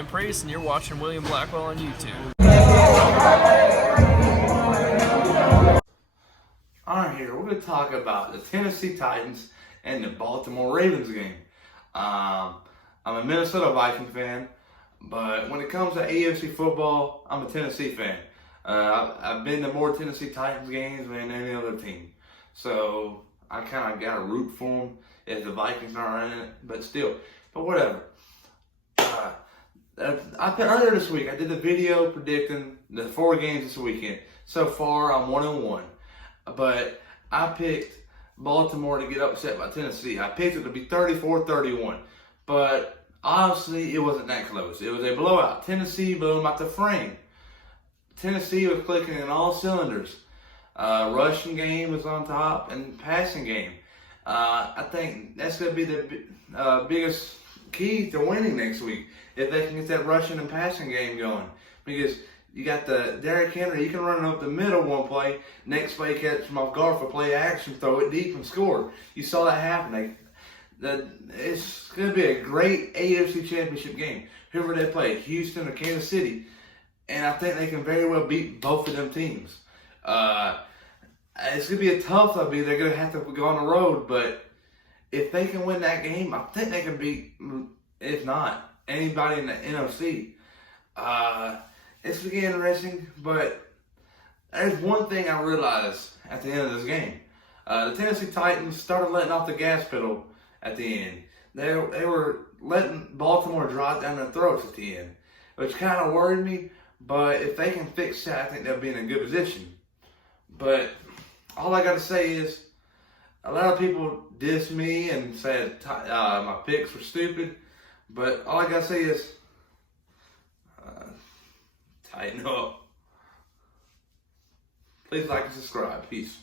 Ryan Priest, and you're watching William Blackwell on YouTube. Alright, here we're going to talk about the Tennessee Titans and the Baltimore Ravens game. I'm a Minnesota Viking fan, but when it comes to AFC football, I'm a Tennessee fan. I've been to more Tennessee Titans games than any other team, so I kind of got to root for them if the Vikings aren't in it, but whatever. Earlier this week, I did a video predicting the 4 games this weekend. So far, I'm 1-1. But I picked Baltimore to get upset by Tennessee. I picked it to be 34-31. But obviously, it wasn't that close. It was a blowout. Tennessee blew them out the frame. Tennessee was clicking in all cylinders. Rushing game was on top, and passing game. I think that's going to be the biggest key to winning next week, if they can get that rushing and passing game going. Because you got the Derrick Henry, you can run up the middle one play, next play catch him off guard for play action, throw it deep and score. You saw that happen. It's going to be a great AFC Championship game. Whoever they play, Houston or Kansas City, and I think they can very well beat both of them teams. It's going to be a tough one. They're going to have to go on the road, but if they can win that game, I think they can beat, if not, anybody in the NFC. It's going to be interesting, but there's one thing I realized at the end of this game. The Tennessee Titans started letting off the gas pedal at the end. They were letting Baltimore drive down their throats at the end, which kind of worried me, but if they can fix that, I think they'll be in a good position. But all I got to say is, a lot of people diss me and said my picks were stupid, but all I gotta say is, tighten up. Please like and subscribe. Peace.